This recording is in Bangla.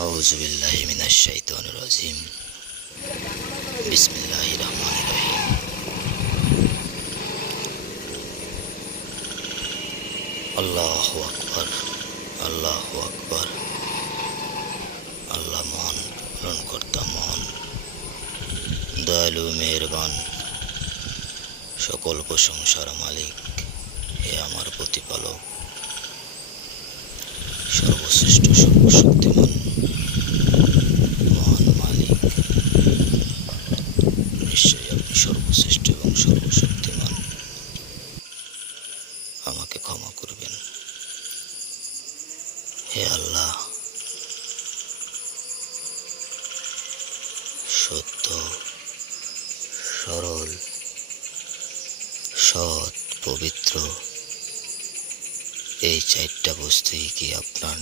আউযু বিল্লাহি মিনাশ শাইতানির রাজিম। বিসমিল্লাহির রহমানির রহিম। আল্লাহু আকবার, আল্লাহু আকবার। আল্লাহ মহান, পালনকর্তা মহান, দয়ালু মেহেরবান, সকল প্রশংসার মালিক। হে আমার প্রতিপালক, সর্বশ্রেষ্ঠ সর্বশক্তিমান মহান মালিক। নিশ্চয়ই আপনি সর্বশ্রেষ্ঠ এবং সর্বশক্তিমান। আমাকে ক্ষমা করবেন হে আল্লাহ। সত্য, সরল, সৎ, পবিত্র, এই চারটা বস্তুই কি আপনার